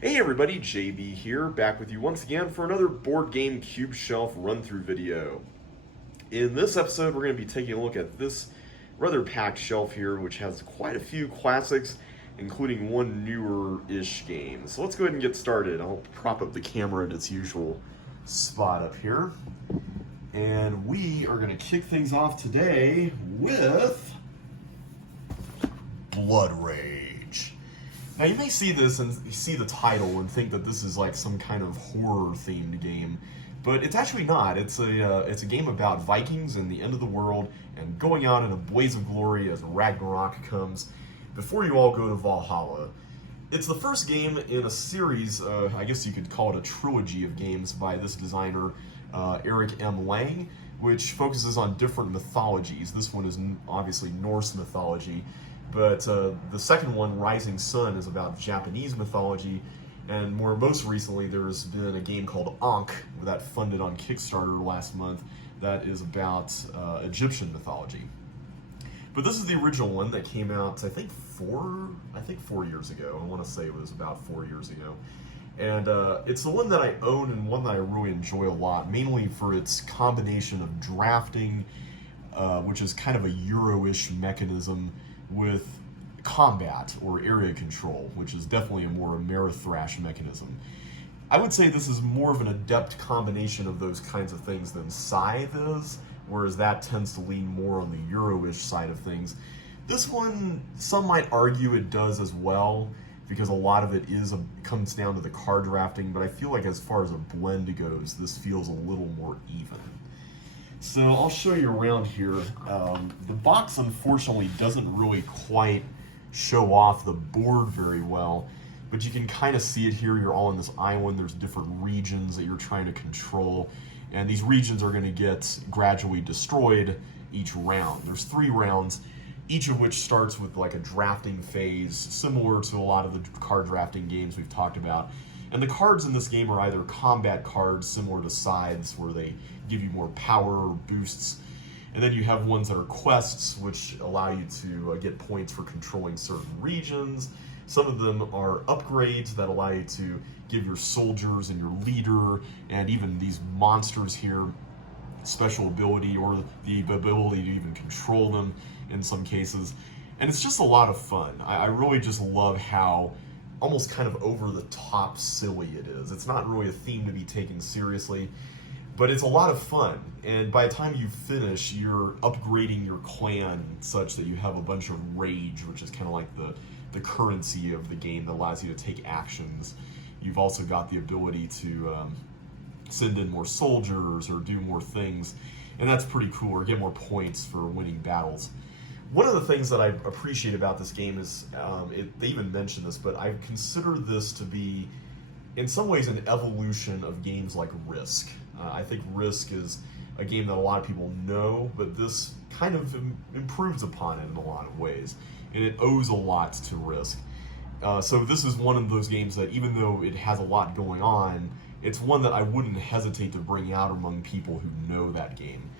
Hey everybody, JB here, back with you once again for another board game cube shelf run-through video. In this episode, we're going to be taking a look at this rather packed shelf here, which has quite a few classics, including one newer-ish game. So let's go ahead and get started. I'll prop up the camera at its usual spot up here. And we are going to kick things off today with Blood Rage. Now you may see this and see the title and think that this is like some kind of horror-themed game, but it's actually not. It's a game about Vikings and the end of the world and going out in a blaze of glory as Ragnarok comes before you all go to Valhalla. It's the first game in a series, I guess you could call it a trilogy of games by this designer, Eric M. Lang, which focuses on different mythologies. This one is obviously Norse mythology. But the second one, Rising Sun, is about Japanese mythology, and most recently there's been a game called Ankh that funded on Kickstarter last month that is about Egyptian mythology. But this is the original one that came out, I think 4 years ago. I want to say it was about 4 years ago. And it's the one that I own and one that I really enjoy a lot, mainly for its combination of drafting, which is kind of a Euro-ish mechanism, with combat or area control, which is definitely a more Amerithrash mechanism. I would say this is more of an adept combination of those kinds of things than Scythe is, whereas that tends to lean more on the Euro-ish side of things. This one, some might argue it does as well, because a lot of it comes down to the card drafting, but I feel like as far as a blend goes, this feels a little more even. So I'll show you around here. The box unfortunately doesn't really quite show off the board very well, but you can kind of see it here. You're all on this island. There's different regions that you're trying to control, and these regions are going to get gradually destroyed each round. There's 3 rounds, each of which starts with like a drafting phase, similar to a lot of the card drafting games we've talked about. And the cards in this game are either combat cards, similar to Scythes, where they give you more power or boosts. And then you have ones that are quests, which allow you to get points for controlling certain regions. Some of them are upgrades that allow you to give your soldiers and your leader, and even these monsters here, special ability or the ability to even control them in some cases. And it's just a lot of fun. I really just love how almost kind of over-the-top silly it is. It's not really a theme to be taken seriously, but it's a lot of fun. And by the time you finish, you're upgrading your clan such that you have a bunch of rage, which is kind of like the currency of the game that allows you to take actions. You've also got the ability to send in more soldiers or do more things, and that's pretty cool, or get more points for winning battles. One of the things that I appreciate about this game is, they even mention this, but I consider this to be, in some ways, an evolution of games like Risk. I think Risk is a game that a lot of people know, but this kind of improves upon it in a lot of ways, and it owes a lot to Risk. So this is one of those games that, even though it has a lot going on, it's one that I wouldn't hesitate to bring out among people who know that game.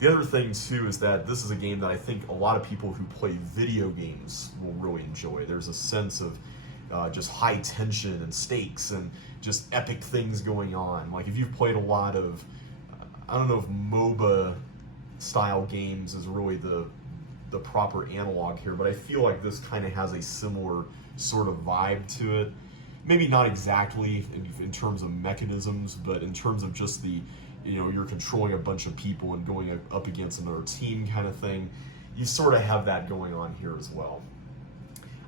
The other thing, too, is that this is a game that I think a lot of people who play video games will really enjoy. There's a sense of just high tension and stakes and just epic things going on. Like, if you've played a lot of, I don't know if MOBA-style games is really the proper analog here, but I feel like this kind of has a similar sort of vibe to it. Maybe not exactly in terms of mechanisms, but in terms of just you're controlling a bunch of people and going up against another team kind of thing. You sort of have that going on here as well.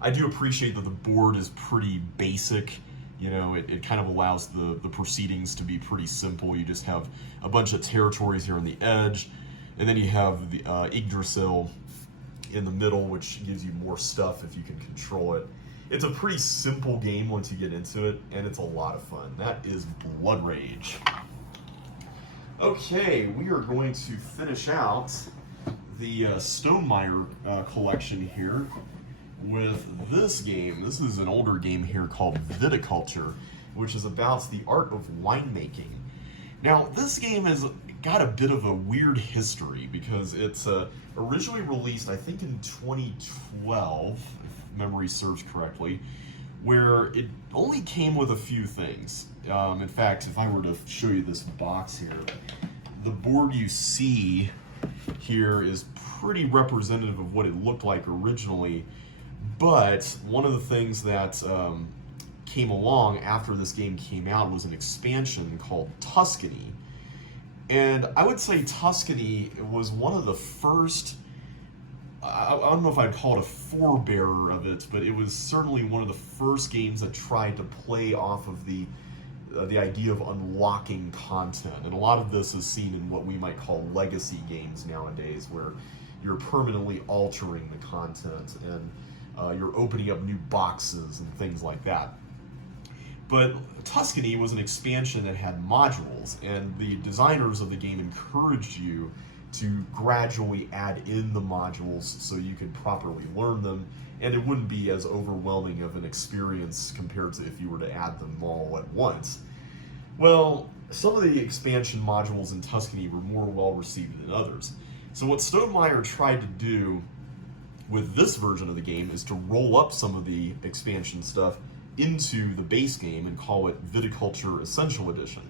I do appreciate that the board is pretty basic. It kind of allows the proceedings to be pretty simple. You just have a bunch of territories here on the edge, and then you have the Yggdrasil in the middle, which gives you more stuff if you can control it. It's a pretty simple game once you get into it, and it's a lot of fun. That is Blood Rage. Okay, we are going to finish out the Stonemaier collection here with this game. This is an older game here called Viticulture, which is about the art of winemaking. Now, this game has got a bit of a weird history because it's originally released, I think, in 2012, if memory serves correctly, where it only came with a few things. In fact, if I were to show you this box here, the board you see here is pretty representative of what it looked like originally, but one of the things that came along after this game came out was an expansion called Tuscany. And I would say Tuscany was one of the first, I don't know if I'd call it a forebearer of it, but it was certainly one of the first games that tried to play off of the idea of unlocking content. And a lot of this is seen in what we might call legacy games nowadays, where you're permanently altering the content and you're opening up new boxes and things like that. But Tuscany was an expansion that had modules, and the designers of the game encouraged you to gradually add in the modules so you could properly learn them, and it wouldn't be as overwhelming of an experience compared to if you were to add them all at once. Well, some of the expansion modules in Tuscany were more well received than others. So what Stonemaier tried to do with this version of the game is to roll up some of the expansion stuff into the base game and call it Viticulture Essential Edition.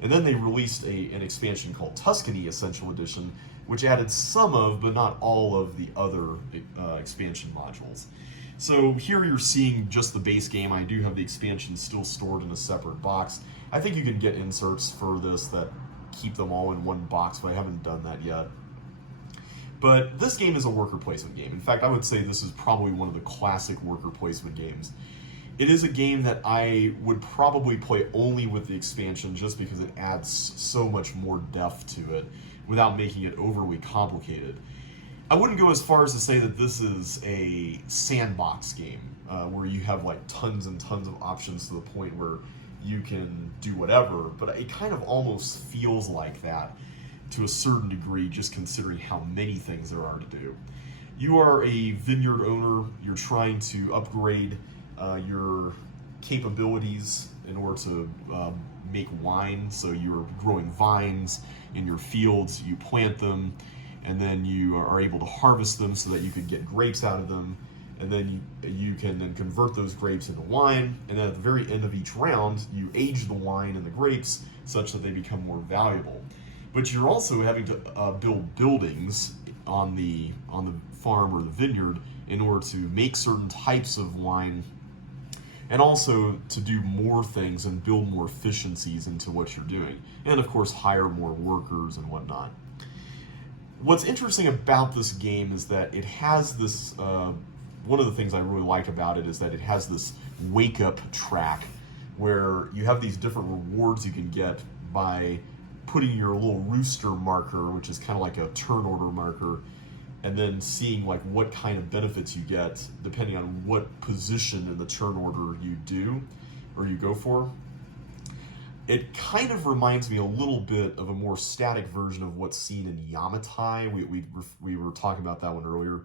And then they released an expansion called Tuscany Essential Edition, which added some of, but not all of, the other expansion modules. So here you're seeing just the base game. I do have the expansion still stored in a separate box. I think you can get inserts for this that keep them all in one box, but I haven't done that yet. But this game is a worker placement game. In fact, I would say this is probably one of the classic worker placement games. It is a game that I would probably play only with the expansion just because it adds so much more depth to it without making it overly complicated. I wouldn't go as far as to say that this is a sandbox game where you have like tons and tons of options to the point where you can do whatever, but it kind of almost feels like that to a certain degree, just considering how many things there are to do. You are a vineyard owner. You're trying to upgrade your capabilities in order to make wine. So you're growing vines in your fields, you plant them, and then you are able to harvest them so that you can get grapes out of them, and then you can then convert those grapes into wine, and then at the very end of each round you age the wine and the grapes such that they become more valuable. But you're also having to build buildings on the farm or the vineyard in order to make certain types of wine, and also to do more things and build more efficiencies into what you're doing. And of course, hire more workers and whatnot. What's interesting about this game is that it has this, one of the things I really like about it is that it has this wake-up track where you have these different rewards you can get by putting your little rooster marker, which is kind of like a turn order marker, and then seeing like what kind of benefits you get depending on what position in the turn order you do or you go for. It kind of reminds me a little bit of a more static version of what's seen in Yamatai. We were talking about that one earlier.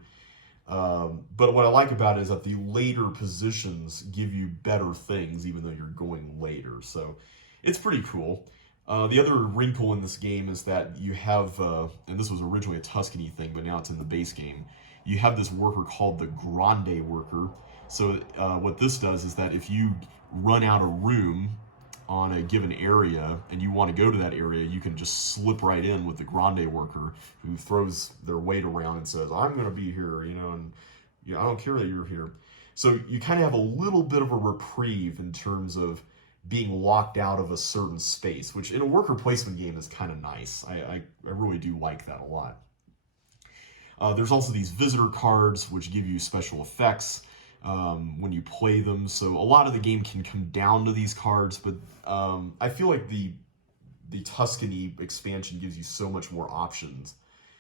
But what I like about it is that the later positions give you better things even though you're going later. So it's pretty cool. The other wrinkle in this game is that you have, and this was originally a Tuscany thing, but now it's in the base game, you have this worker called the Grande worker. So what this does is that if you run out of room on a given area and you want to go to that area, you can just slip right in with the Grande worker who throws their weight around and says, I'm going to be here, and I don't care that you're here. So you kind of have a little bit of a reprieve in terms of being locked out of a certain space, which in a worker placement game is kind of nice. I really do like that a lot. There's also these visitor cards, which give you special effects when you play them. So a lot of the game can come down to these cards, but I feel like the Tuscany expansion gives you so much more options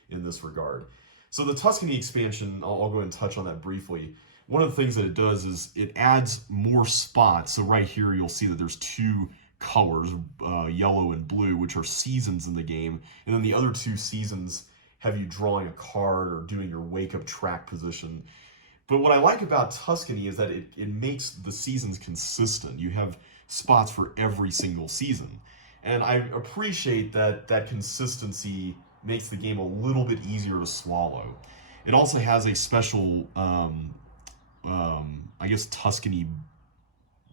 in this regard. So the Tuscany expansion, I'll go ahead and touch on that briefly. One of the things that it does is it adds more spots. So right here, you'll see that there's two colors, yellow and blue, which are seasons in the game. And then the other two seasons have you drawing a card or doing your wake-up track position. But what I like about Tuscany is that it makes the seasons consistent. You have spots for every single season. And I appreciate that consistency makes the game a little bit easier to swallow. It also has a special, I guess, Tuscany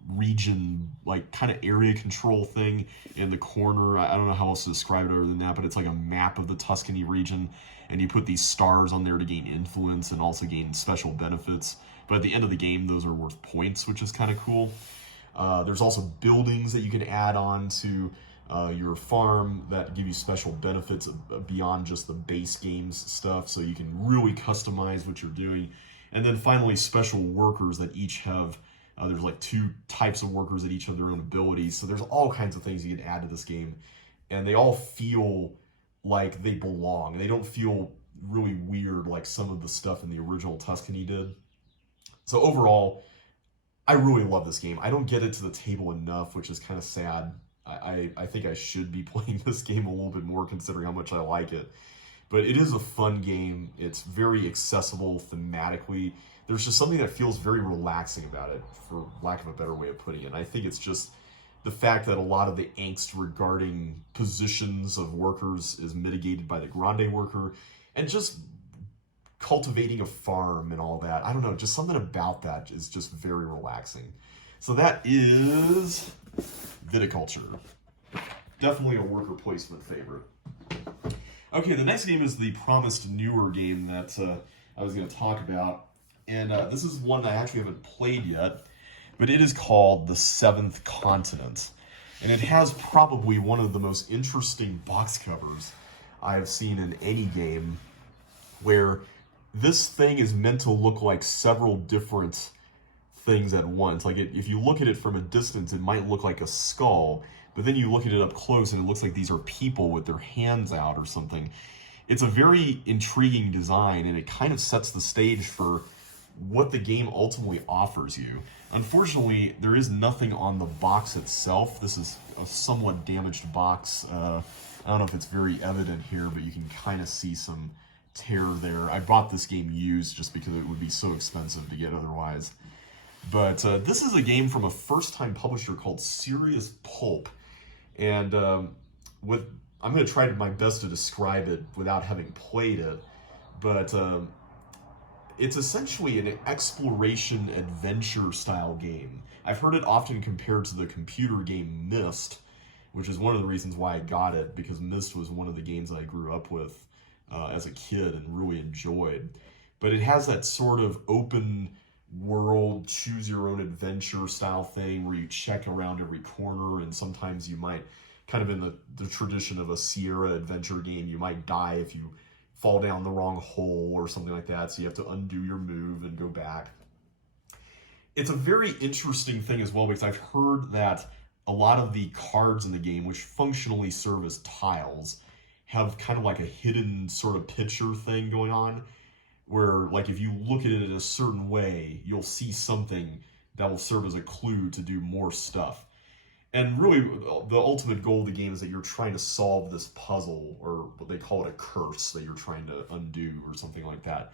region, like kind of area control thing in the corner. I don't know how else to describe it other than that, but it's like a map of the Tuscany region, and you put these stars on there to gain influence and also gain special benefits. But at the end of the game, those are worth points, which is kind of cool. There's also buildings that you can add on to your farm that give you special benefits beyond just the base games stuff, so you can really customize what you're doing. And then finally, special workers that each have, there's like 2 types of workers that each have their own abilities, so there's all kinds of things you can add to this game, and they all feel like they belong. They don't feel really weird like some of the stuff in the original Tuscany did. So overall, I really love this game. I don't get it to the table enough, which is kind of sad. I think I should be playing this game a little bit more considering how much I like it. But it is a fun game. It's very accessible thematically. There's just something that feels very relaxing about it, for lack of a better way of putting it. And I think it's just the fact that a lot of the angst regarding positions of workers is mitigated by the grande worker, and just cultivating a farm and all that. I don't know, just something about that is just very relaxing. So that is Viticulture. Definitely a worker placement favorite. Okay, the next game is the promised newer game that I was going to talk about. And this is one that I actually haven't played yet, but it is called The Seventh Continent. And it has probably one of the most interesting box covers I have seen in any game, where this thing is meant to look like several different things at once. Like if you look at it from a distance, it might look like a skull, but then you look at it up close and it looks like these are people with their hands out or something. It's a very intriguing design, and it kind of sets the stage for what the game ultimately offers you. Unfortunately, there is nothing on the box itself. This is a somewhat damaged box. I don't know if it's very evident here, but you can kind of see some tear there. I bought this game used just because it would be so expensive to get otherwise. But this is a game from a first-time publisher called Serious Pulp. And I'm going to try my best to describe it without having played it. But it's essentially an exploration adventure style game. I've heard it often compared to the computer game Myst, which is one of the reasons why I got it, because Myst was one of the games I grew up with as a kid and really enjoyed. But it has that sort of open world, choose your own adventure style thing where you check around every corner, and sometimes you might, kind of in the tradition of a Sierra adventure game, you might die if you fall down the wrong hole or something like that, so you have to undo your move and go back. It's a very interesting thing as well, because I've heard that a lot of the cards in the game, which functionally serve as tiles, have kind of like a hidden sort of picture thing going on, where like if you look at it in a certain way, you'll see something that will serve as a clue to do more stuff. And really, the ultimate goal of the game is that you're trying to solve this puzzle, or what they call it a curse, that you're trying to undo or something like that.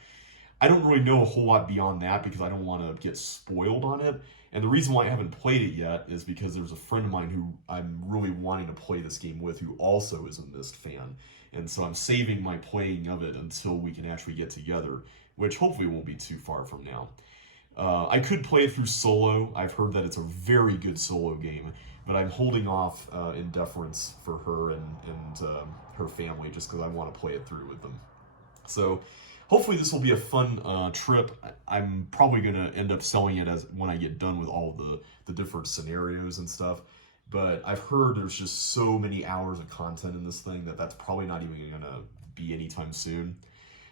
I don't really know a whole lot beyond that because I don't want to get spoiled on it. And the reason why I haven't played it yet is because there's a friend of mine who I'm really wanting to play this game with, who also is a Myst fan. And so I'm saving my playing of it until we can actually get together, which hopefully won't be too far from now. I could play it through solo. I've heard that it's a very good solo game, but I'm holding off in deference for her and her family, just because I want to play it through with them. So hopefully this will be a fun trip. I'm probably going to end up selling it as when I get done with all the different scenarios and stuff. But I've heard there's just so many hours of content in this thing that's probably not even going to be anytime soon.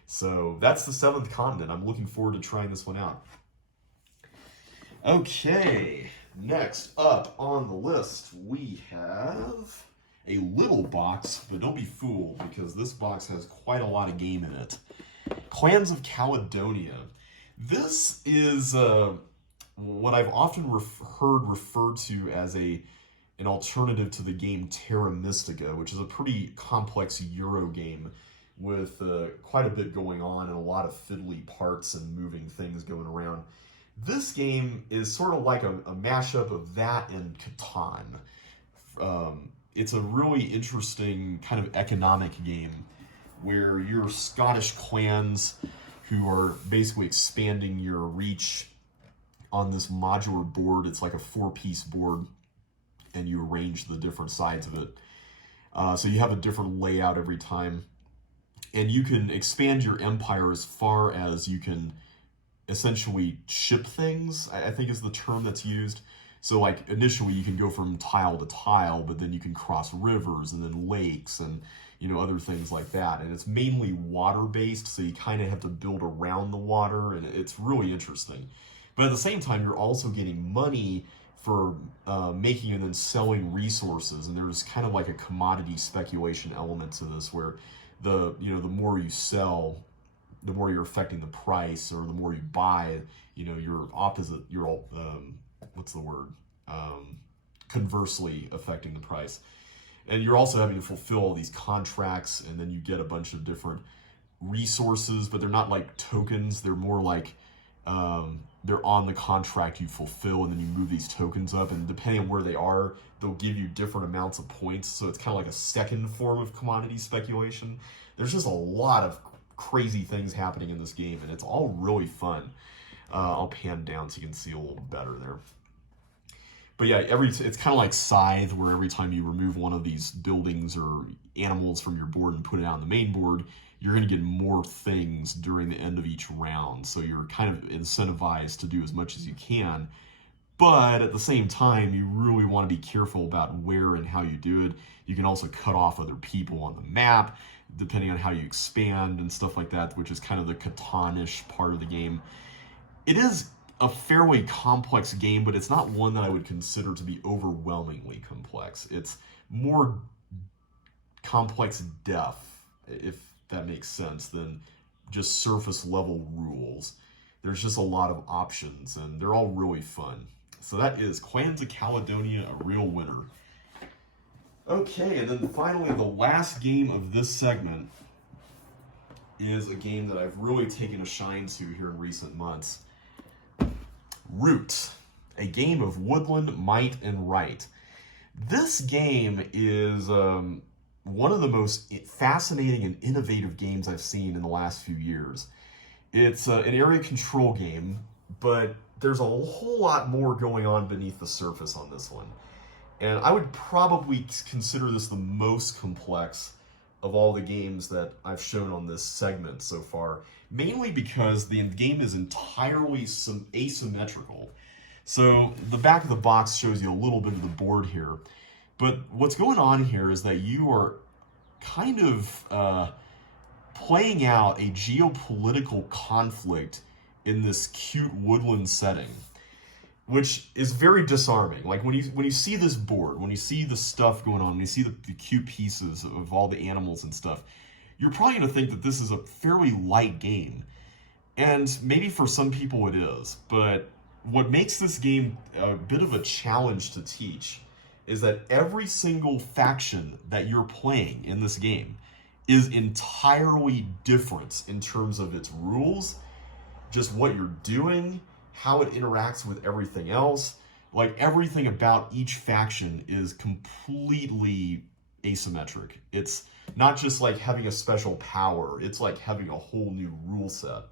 So that's The Seventh Continent. I'm looking forward to trying this one out. Okay, next up on the list, we have a little box, but don't be fooled, because this box has quite a lot of game in it. Clans of Caledonia. This is what I've often heard referred to as an alternative to the game Terra Mystica, which is a pretty complex Euro game with quite a bit going on and a lot of fiddly parts and moving things going around. This game is sort of like a mashup of that and Catan. It's a really interesting kind of economic game where you're Scottish clans who are basically expanding your reach on this modular board. It's like a 4-piece board, and you arrange the different sides of it. So you have a different layout every time. And you can expand your empire as far as you can essentially ship things, I think is the term that's used. So like initially you can go from tile to tile, but then you can cross rivers and then lakes and other things like that. And it's mainly water based, so you kind of have to build around the water, and it's really interesting. But at the same time, you're also getting money for making and then selling resources, and there's kind of like a commodity speculation element to this, where the more you sell, the more you're affecting the price, or the more you buy, you're opposite, what's the word? Conversely affecting the price. And you're also having to fulfill all these contracts, and then you get a bunch of different resources, but they're not like tokens. They're more like they're on the contract you fulfill, and then you move these tokens up, and depending on where they are, they'll give you different amounts of points. So it's kind of like a second form of commodity speculation. There's just a lot of crazy things happening in this game, and it's all really fun. I'll pan down so you can see a little better there. But yeah, it's kind of like Scythe, where every time you remove one of these buildings or animals from your board and put it on the main board, you're going to get more things during the end of each round. So you're kind of incentivized to do as much as you can. But at the same time, you really want to be careful about where and how you do it. You can also cut off other people on the map, depending on how you expand and stuff like that, which is kind of the Catan-ish part of the game. It is a fairly complex game, but it's not one that I would consider to be overwhelmingly complex. It's more complex depth, if that makes sense, than just surface level rules. There's just a lot of options, and they're all really fun. So that is Clans of Caledonia, a real winner. Okay, and then finally the last game of this segment is a game that I've really taken a shine to here in recent months. Root, a game of Woodland, Might, and Right. This game is one of the most fascinating and innovative games I've seen in the last few years. It's an area control game, but there's a whole lot more going on beneath the surface on this one. And I would probably consider this the most complex of all the games that I've shown on this segment so far, mainly because the game is entirely asymmetrical. So the back of the box shows you a little bit of the board here, but what's going on here is that you are kind of playing out a geopolitical conflict in this cute woodland setting, which is very disarming. Like when you see this board, when you see the stuff going on, when you see the cute pieces of all the animals and stuff, you're probably going to think that this is a fairly light game. And maybe for some people it is, but what makes this game a bit of a challenge to teach is that every single faction that you're playing in this game is entirely different in terms of its rules, just what you're doing, how it interacts with everything else. Like everything about each faction is completely asymmetric. It's not just like having a special power, it's like having a whole new rule set.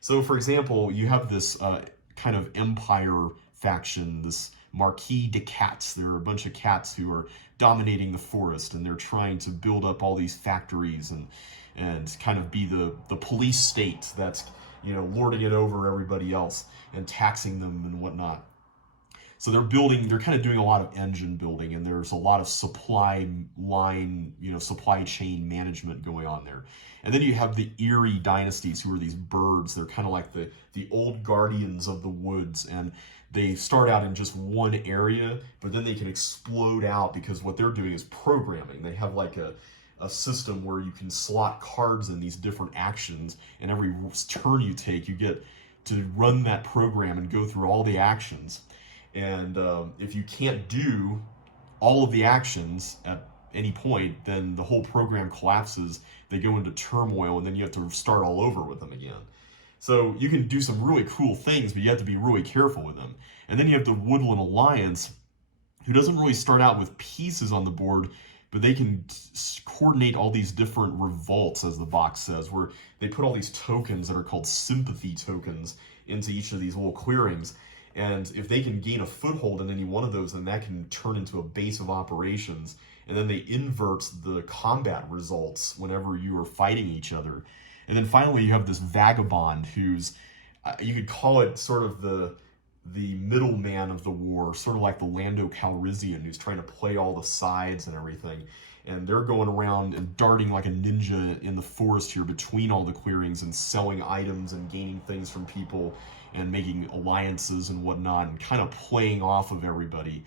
So for example, you have this kind of empire faction, this Marquis de Cats. There are a bunch of cats who are dominating the forest, and they're trying to build up all these factories and kind of be the police state that's lording it over everybody else and taxing them and whatnot. So they're kind of doing a lot of engine building, and there's a lot of supply line, supply chain management going on there. And then you have the Eerie dynasties, who are these birds. They're kind of like the old guardians of the woods, and they start out in just one area, but then they can explode out because what they're doing is programming. They have like a system where you can slot cards in these different actions, and every turn you take, you get to run that program and go through all the actions. And if you can't do all of the actions at any point, then the whole program collapses, they go into turmoil, and then you have to start all over with them again. So you can do some really cool things, but you have to be really careful with them. And then you have the Woodland Alliance, who doesn't really start out with pieces on the board, but they can coordinate all these different revolts, as the box says, where they put all these tokens that are called sympathy tokens into each of these little clearings. And if they can gain a foothold in any one of those, then that can turn into a base of operations. And then they invert the combat results whenever you are fighting each other. And then finally, you have this vagabond who's, you could call it sort of the middleman of the war, sort of like the Lando Calrissian, who's trying to play all the sides and everything. And they're going around and darting like a ninja in the forest here between all the clearings and selling items and gaining things from people and making alliances and whatnot and kind of playing off of everybody.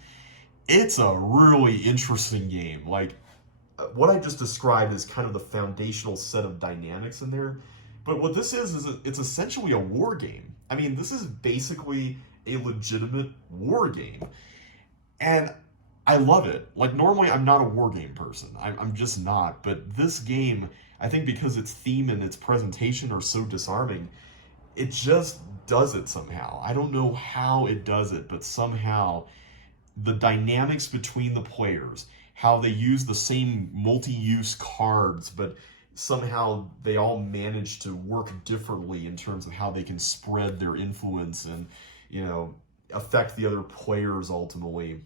It's a really interesting game. Like, what I just described is kind of the foundational set of dynamics in there. But what this is it's essentially a war game. I mean, this is basically a legitimate war game. And I love it. Like, normally I'm not a war game person. I'm just not. But this game, I think because its theme and its presentation are so disarming, it just does it somehow. I don't know how it does it, but somehow the dynamics between the players, how they use the same multi-use cards, but somehow they all manage to work differently in terms of how they can spread their influence and, you know, affect the other players ultimately.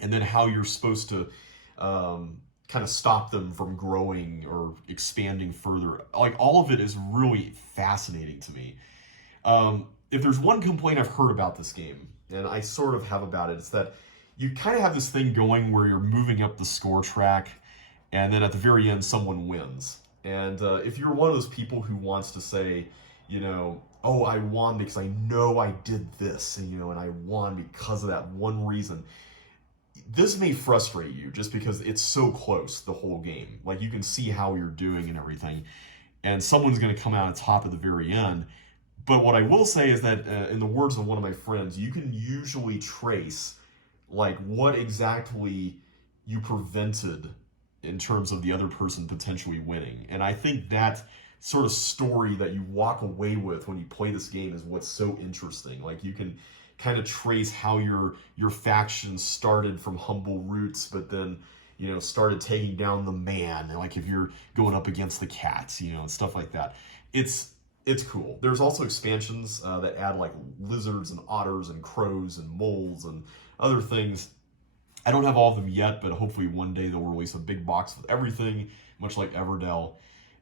And then how you're supposed to kind of stop them from growing or expanding further. Like, all of it is really fascinating to me. If there's one complaint I've heard about this game, and I sort of have about it, it's that you kind of have this thing going where you're moving up the score track, and then at the very end, someone wins. And if you're one of those people who wants to say, you know, oh, I won because I know I did this, and, you know, and I won because of that one reason, this may frustrate you just because it's so close the whole game. Like, you can see how you're doing and everything, and someone's going to come out on top at the very end. But what I will say is that, in the words of one of my friends, you can usually trace like what exactly you prevented in terms of the other person potentially winning. And I think that sort of story that you walk away with when you play this game is what's so interesting. Like, you can kind of trace how your faction started from humble roots, but then, you know, started taking down the man, like if you're going up against the cats, you know, and stuff like that. It's cool. There's also expansions that add like lizards and otters and crows and moles and other things. I don't have all of them yet, but hopefully one day they'll release a big box with everything, much like Everdell.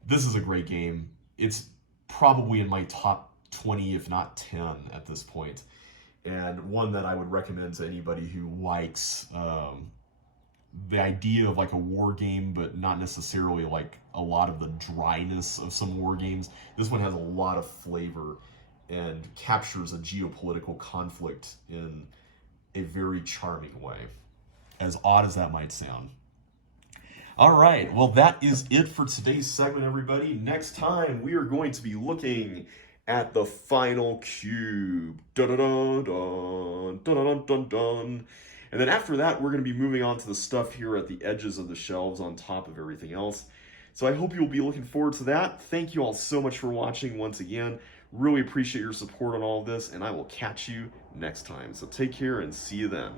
This is a great game. It's probably in my top 20, if not 10 at this point. And one that I would recommend to anybody who likes the idea of like a war game, but not necessarily like a lot of the dryness of some war games. This one has a lot of flavor and captures a geopolitical conflict in a very charming way, as odd as that might sound. All right, well, that is it for today's segment, everybody. Next time, we are going to be looking at the final cube. Dun dun dun dun dun dun dun. And then after that, we're going to be moving on to the stuff here at the edges of the shelves on top of everything else. So I hope you'll be looking forward to that. Thank you all so much for watching once again. Really appreciate your support on all of this, and I will catch you next time. So take care and see you then.